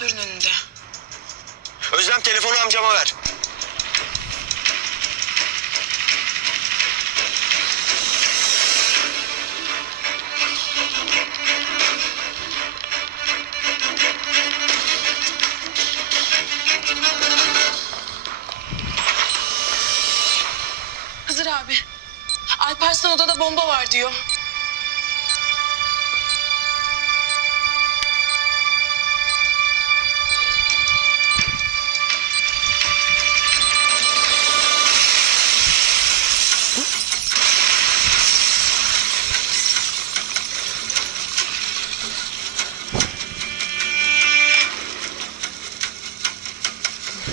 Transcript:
asansörün önünde. Özlem telefonu amcama ver. Hızır abi. Alparslan odada bomba var diyor.